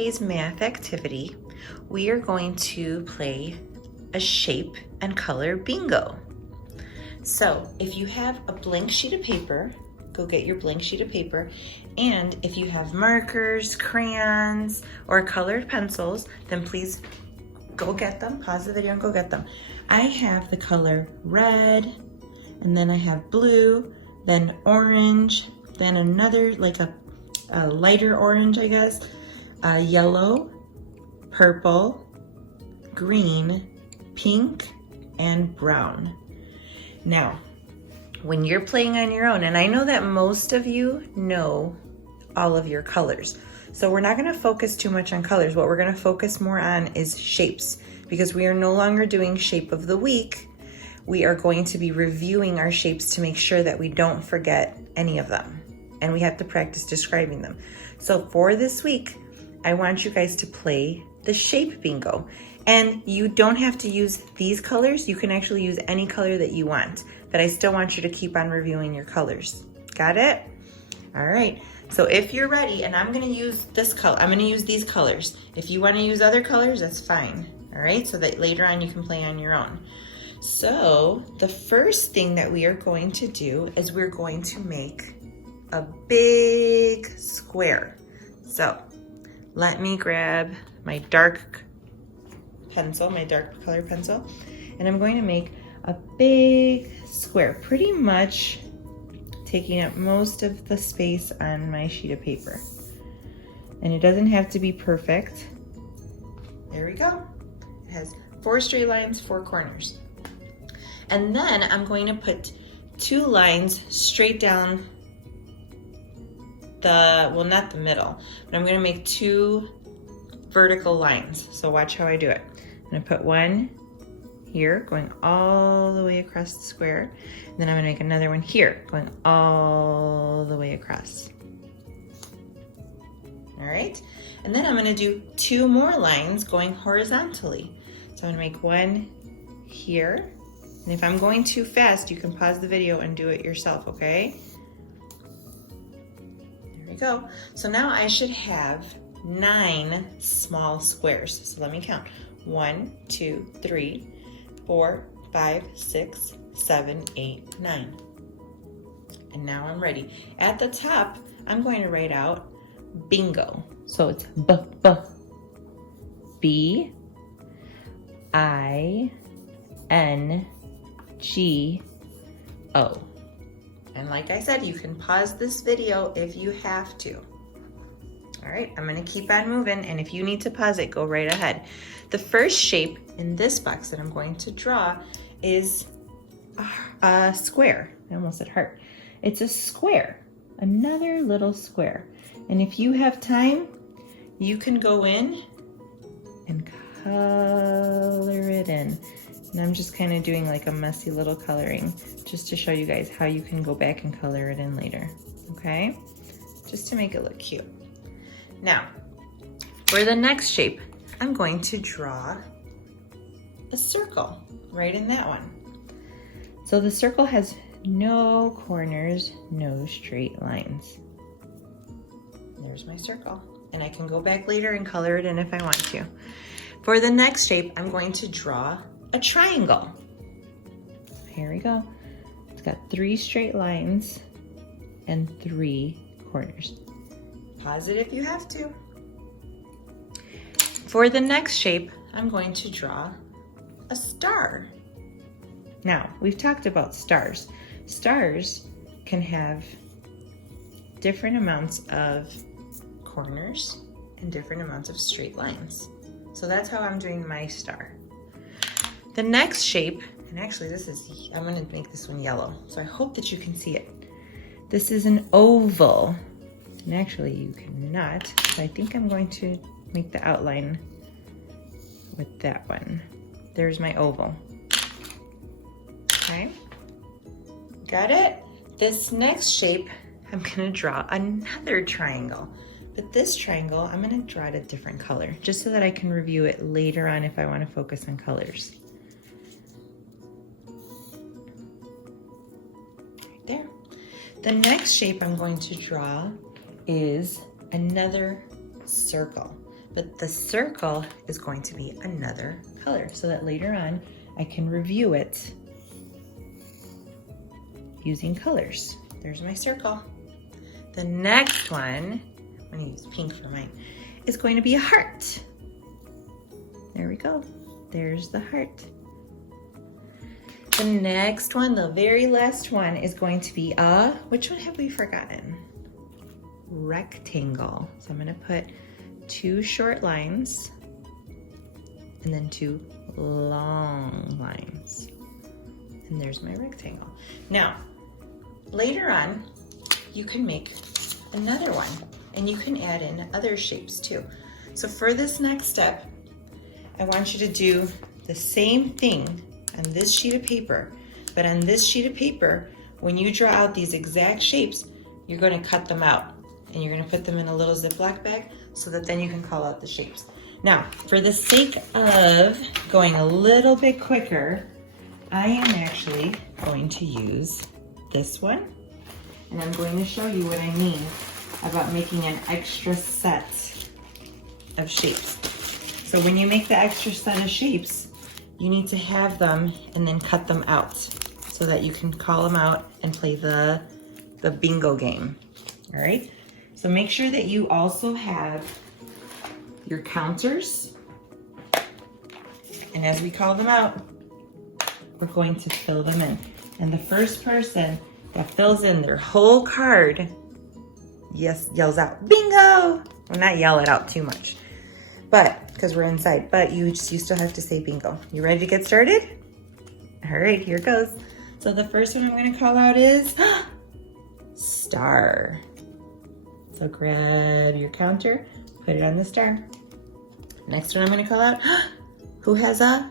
today's math activity, we are going to play a shape and color bingo. So if you have a blank sheet of paper, go get your blank sheet of paper. And if you have markers, crayons, or colored pencils, then please go get them. Pause the video and go get them. I have the color red, and then I have blue, then orange, then another, like a lighter orange, I guess, yellow, purple, green, pink, and brown. Now, when you're playing on your own, and I know that most of you know all of your colors, so we're not gonna focus too much on colors. What we're gonna focus more on is shapes, because we are no longer doing shape of the week. We are going to be reviewing our shapes to make sure that we don't forget any of them. And we have to practice describing them. So for this week, I want you guys to play the shape bingo. And you don't have to use these colors. You can actually use any color that you want, but I still want you to keep on reviewing your colors. Got it? All right. So if you're ready, and I'm gonna use this color, I'm gonna use these colors. If you wanna use other colors, that's fine. All right, so that later on you can play on your own. So the first thing that we are going to do is we're going to make a big square. So let me grab my dark pencil, my dark color pencil, and I'm going to make a big square, pretty much taking up most of the space on my sheet of paper. And it doesn't have to be perfect. There we go. It has 4 straight lines, 4 corners. And then I'm going to put 2 lines straight down well, not the middle, but I'm gonna make 2 vertical lines. So watch how I do it. I'm gonna put one here, going all the way across the square. And then I'm gonna make another one here, going all the way across. All right, and then I'm gonna do 2 more lines going horizontally. So I'm gonna make one here. And if I'm going too fast, you can pause the video and do it yourself, okay? There we go. So now I should have 9 small squares. So let me count. 1, 2, 3, 4, 5, 6, 7, 8, 9. And now I'm ready. At the top, I'm going to write out bingo. So it's B, I, N, G, O. And like I said, you can pause this video if you have to. All right, I'm gonna keep on moving, and if you need to pause it, go right ahead. The first shape in this box that I'm going to draw is a square. I almost said heart. It's a square, another little square. And if you have time, you can go in and color it in. And I'm just kind of doing like a messy little coloring just to show you guys how you can go back and color it in later, okay? Just to make it look cute. Now, for the next shape, I'm going to draw a circle right in that one. So the circle has no corners, no straight lines. There's my circle. And I can go back later and color it in if I want to. For the next shape, I'm going to draw a triangle. Here we go. It's got 3 straight lines and 3 corners. Pause it if you have to. For the next shape, I'm going to draw a star. Now, we've talked about stars. Stars can have different amounts of corners and different amounts of straight lines. So that's how I'm doing my star. The next shape, and actually I'm gonna make this one yellow, so I hope that you can see it. This is an oval, and actually you cannot, so I think I'm going to make the outline with that one. There's my oval. Okay, got it? This next shape, I'm gonna draw another triangle. But this triangle, I'm gonna draw it a different color, just so that I can review it later on if I wanna focus on colors. Right there. The next shape I'm going to draw is another circle. but the circle is going to be another color so that later on I can review it using colors. There's my circle. The next one, I'm gonna use pink for mine, is going to be a heart. There we go. There's the heart. The next one, the very last one, is going to be a, which one have we forgotten? Rectangle. So I'm gonna put 2 short lines and then 2 long lines. And there's my rectangle. Now, later on, you can make another one and you can add in other shapes too. So for this next step, I want you to do the same thing on this sheet of paper, but on this sheet of paper, when you draw out these exact shapes, you're going to cut them out and you're going to put them in a little Ziploc bag so that then you can call out the shapes. Now, for the sake of going a little bit quicker, I am actually going to use this one, and I'm going to show you what I mean about making an extra set of shapes. So when you make the extra set of shapes, you need to have them and then cut them out so that you can call them out and play the bingo game, all right? So make sure that you also have your counters, and as we call them out, we're going to fill them in. And the first person that fills in their whole card, yells out, bingo! Well, not yell it out too much, but because we're inside, but you still have to say bingo. You ready to get started? All right, here goes. So the first one I'm gonna call out is star. So grab your counter, put it on the star. Next one I'm gonna call out, who has a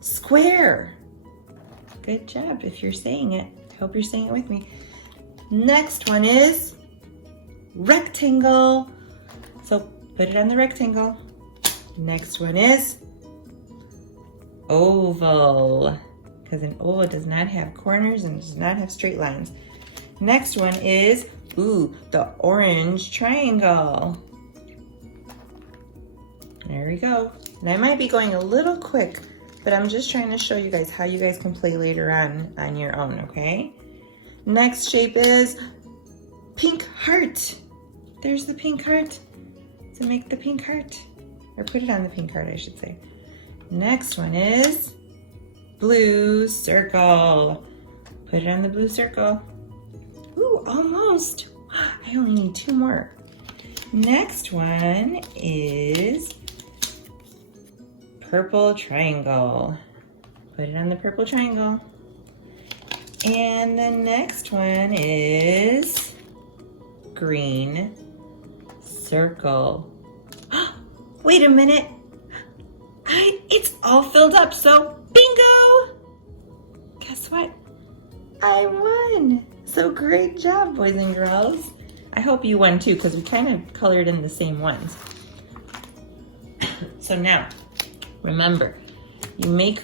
square? Good job if you're saying it. I hope you're saying it with me. Next one is rectangle. So put it on the rectangle. Next one is oval, because an oval does not have corners and does not have straight lines. Next one is, the orange triangle. There we go. And I might be going a little quick, but I'm just trying to show you guys how you guys can play later on your own, okay? Next shape is pink heart. There's the pink heart. So make the pink heart, or put it on the pink heart, I should say. Next one is blue circle. Put it on the blue circle. Ooh, almost. I only need 2 more. Next one is purple triangle. Put it on the purple triangle. And the next one is green circle. Wait a minute. It's all filled up, so bingo! Guess what? I won. So great job, boys and girls. I hope you won too, because we kind of colored in the same ones. So now, remember, you make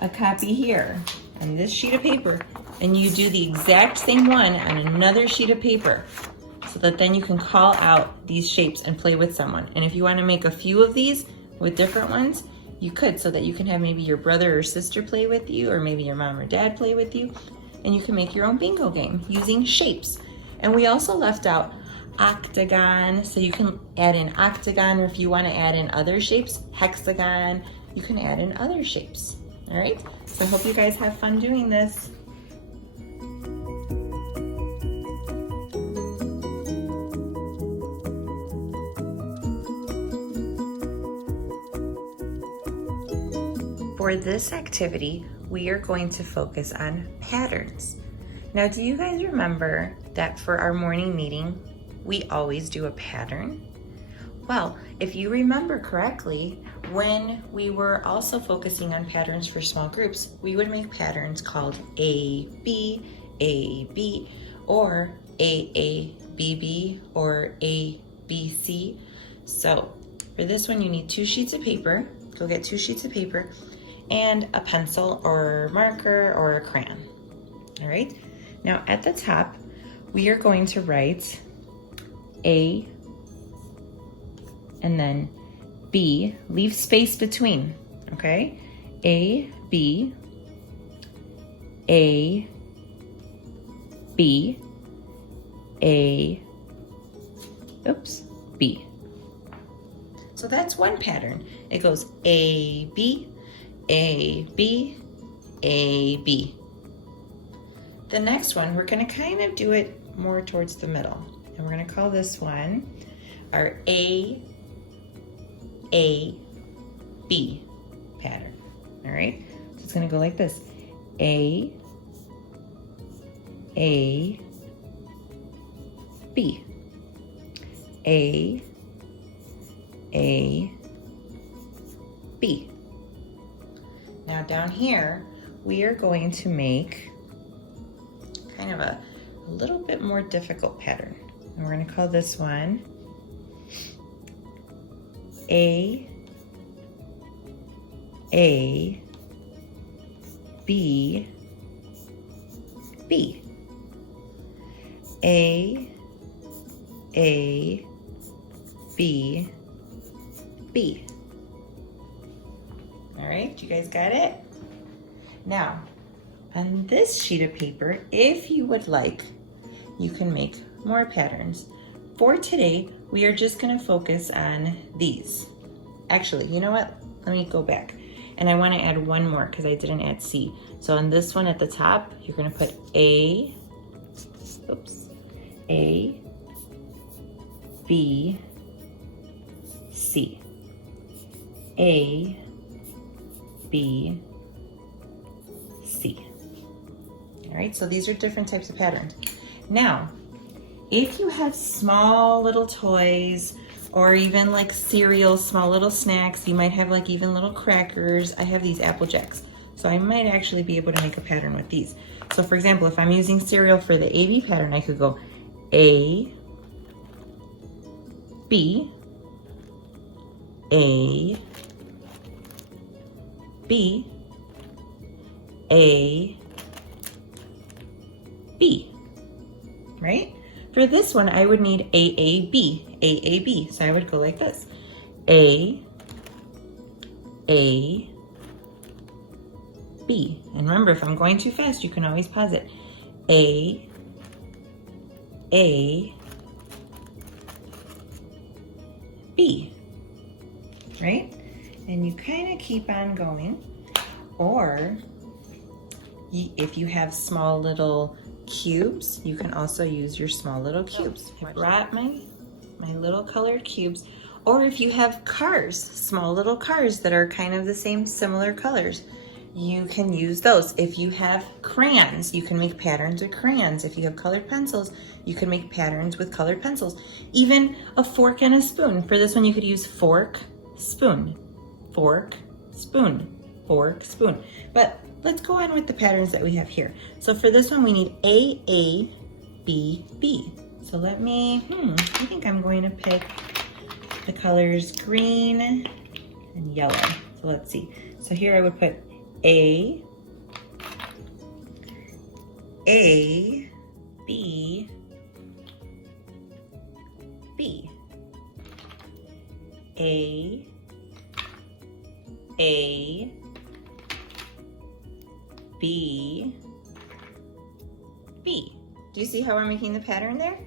a copy here on this sheet of paper, and you do the exact same one on another sheet of paper, so that then you can call out these shapes and play with someone. And if you want to make a few of these with different ones, you could, so that you can have maybe your brother or sister play with you, or maybe your mom or dad play with you, and you can make your own bingo game using shapes. And we also left out octagon, so you can add in octagon, or if you want to add in other shapes, hexagon, you can add in other shapes. All right, so I hope you guys have fun doing this. For this activity, we are going to focus on patterns. Now, do you guys remember that for our morning meeting, we always do a pattern? Well, if you remember correctly, when we were also focusing on patterns for small groups, we would make patterns called A, B, or AABB, or ABC. So for this one, you need 2 sheets of paper. Go get 2 sheets of paper and a pencil or marker or a crayon. All right. Now at the top, we are going to write A and then B, leave space between, okay? A, B, A, B, A, oops, B. So that's one pattern. It goes A, B, A, B, A, B. The next one, we're gonna kind of do it more towards the middle. And we're gonna call this one our A, B pattern, all right? So it's gonna go like this. A, B. A, B. Now down here, we are going to make kind of a little bit more difficult pattern. And we're gonna call this one A, B, B. A, B, B. All right, you guys got it? Now, on this sheet of paper, if you would like, you can make more patterns. For today, we are just gonna focus on these. Actually, you know what? Let me go back. And I wanna add one more because I didn't add C. So on this one at the top, you're gonna put A, B, C. A, B, C. All right, so these are different types of patterns. Now, if you have small little toys or even like cereal, small little snacks, you might have like even little crackers. I have these Apple Jacks. So I might actually be able to make a pattern with these. So for example, if I'm using cereal for the AB pattern, I could go A, B, A, B, A, B, right? For this one, I would need AAB, AAB. So I would go like this. A, B. And remember, if I'm going too fast, you can always pause it. A, B, right? And you kind of keep on going. Or if you have small little cubes, you can also use your small little cubes. I brought my little colored cubes. Or if you have cars, small little cars that are kind of the same similar colors, you can use those. If you have crayons, you can make patterns with crayons. If you have colored pencils, you can make patterns with colored pencils. Even a fork and a spoon. For this one, you could use fork, spoon, fork, spoon, fork, spoon. But let's go on with the patterns that we have here. So for this one, we need A, B, B. So let me, I think I'm going to pick the colors green and yellow. So let's see. So here I would put A, B, B, A, B, B. Do you see how we're making the pattern there?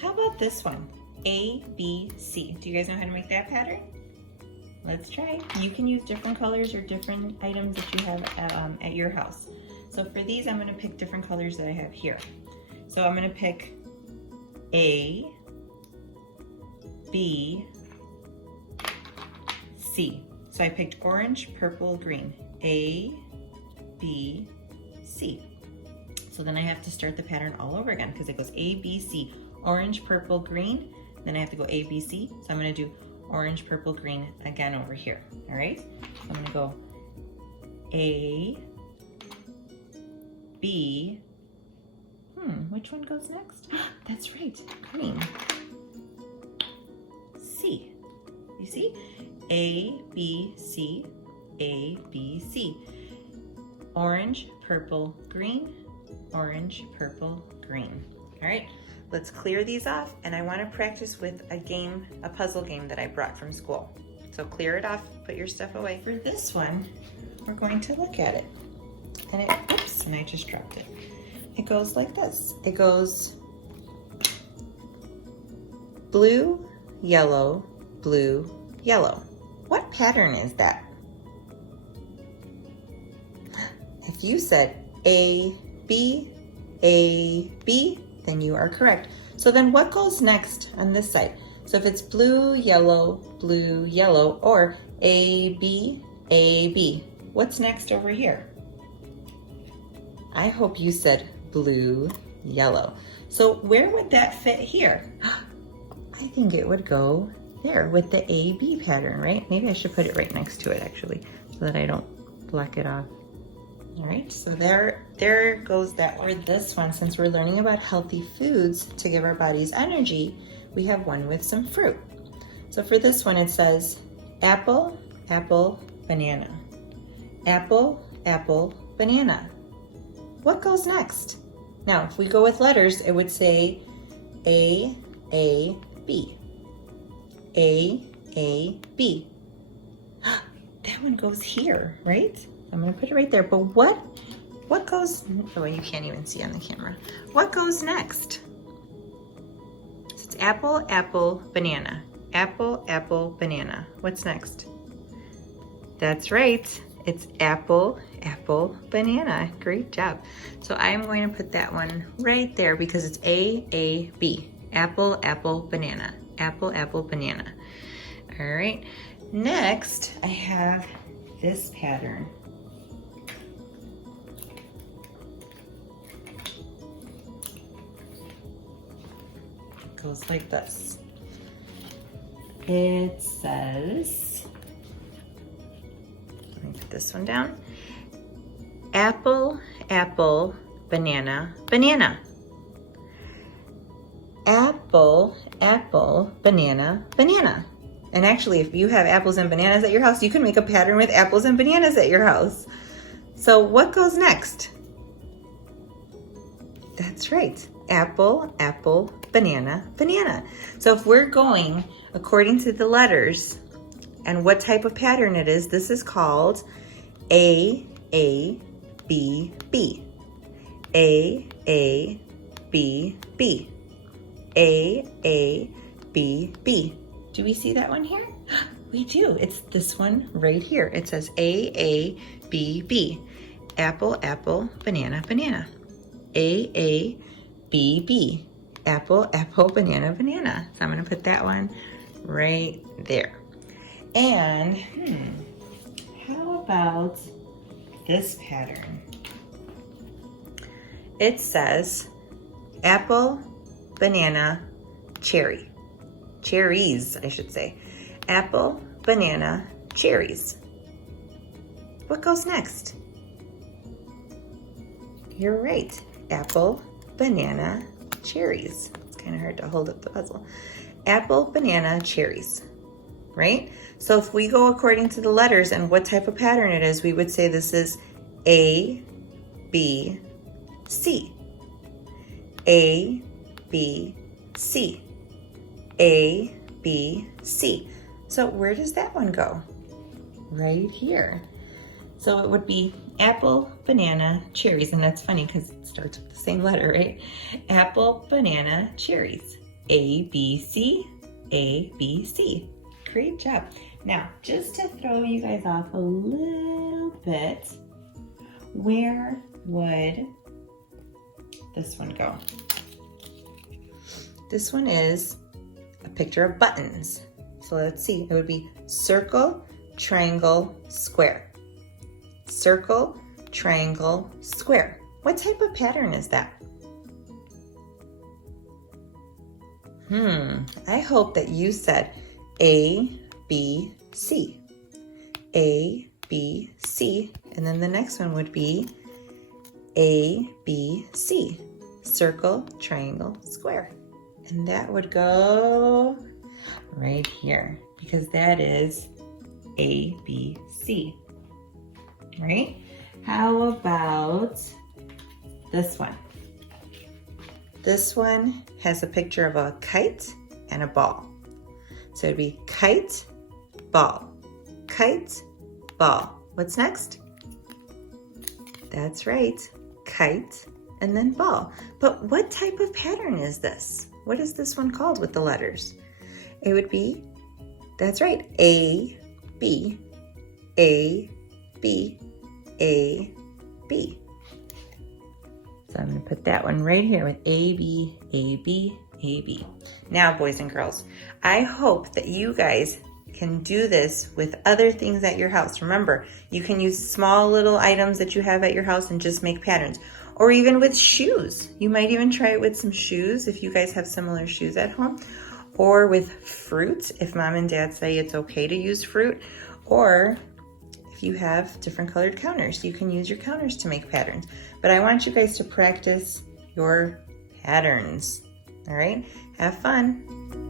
How about this one? A, B, C. Do you guys know how to make that pattern? Let's try. You can use different colors or different items that you have at your house. So for these, I'm gonna pick different colors that I have here. So I'm gonna pick A, B, C. So I picked orange, purple, green. A, B, C. So then I have to start the pattern all over again because it goes A, B, C, orange, purple, green. Then I have to go A, B, C. So I'm gonna do orange, purple, green again over here, all right? So I'm gonna go A, B, which one goes next? That's right, green. C, you see? A, B, C, A, B, C. Orange, purple, green, orange, purple, green. All right, let's clear these off, and I want to practice with a puzzle game that I brought from school. So clear it off, put your stuff away. For this one, we're going to look at it. And oops, and I just dropped it. It goes like this. It goes blue, yellow, blue, yellow. What pattern is that? If you said A, B, then you are correct. So then what goes next on this side? So if it's blue, yellow, or A, B, what's next over here? I hope you said blue, yellow. So where would that fit here? I think it would go there with the AB pattern, right? Maybe I should put it right next to it actually, so that I don't block it off. All right, so there goes that one. For this one, since we're learning about healthy foods to give our bodies energy, we have one with some fruit. So for this one, it says apple, apple, banana. Apple, apple, banana. What goes next? Now, if we go with letters, it would say A, B. A, B. That one goes here, right? I'm gonna put it right there, but what goes, oh, you can't even see on the camera. What goes next? It's apple, apple, banana. Apple, apple, banana. What's next? That's right, it's apple, apple, banana. Great job. So I am going to put that one right there because it's A, B. Apple, apple, banana. Apple, apple, banana. All right, next I have this pattern. It goes like this. It says, let me put this one down. Apple, apple, banana, banana. Apple, apple, banana, banana. And actually, if you have apples and bananas at your house, you can make a pattern with apples and bananas at your house. So what goes next? That's right. Apple, apple, banana, banana. So if we're going according to the letters and what type of pattern it is, this is called A, B, B. A, B, B. A, B, B. Do we see that one here? We do. It's this one right here. It says A, B, B. Apple, apple, banana, banana. A, B, B. Apple, apple, banana, banana. So I'm going to put that one right there. And how about this pattern? It says apple, banana, cherry. Cherries, I should say. Apple, banana, cherries. What goes next? You're right. Apple, banana, cherries. It's kind of hard to hold up the puzzle. Apple, banana, cherries. Right? So if we go according to the letters and what type of pattern it is, we would say this is A, B, C. A, B, C. A, B, C. So where does that one go? Right here. So it would be apple, banana, cherries. And that's funny because it starts with the same letter, right? Apple, banana, cherries. A, B, C. A, B, C. Great job. Now, just to throw you guys off a little bit, where would this one go? This one is a picture of buttons. So let's see, it would be circle, triangle, square. Circle, triangle, square. What type of pattern is that? I hope that you said A, B, C. A, B, C. And then the next one would be A, B, C. Circle, triangle, square. And that would go right here because that is A, B, C. Right? How about this one? This one has a picture of a kite and a ball. So it'd be kite, ball. Kite, ball. What's next? That's right, kite and then ball. But what type of pattern is this? What is this one called with the letters? It would be, that's right, A, B, A, B, A, B. So I'm gonna put that one right here with A, B, A, B, A, B. Now, boys and girls, I hope that you guys can do this with other things at your house. Remember, you can use small little items that you have at your house and just make patterns. Or even with shoes. You might even try it with some shoes if you guys have similar shoes at home. Or with fruit, if mom and dad say it's okay to use fruit. Or if you have different colored counters, you can use your counters to make patterns. But I want you guys to practice your patterns. All right, have fun.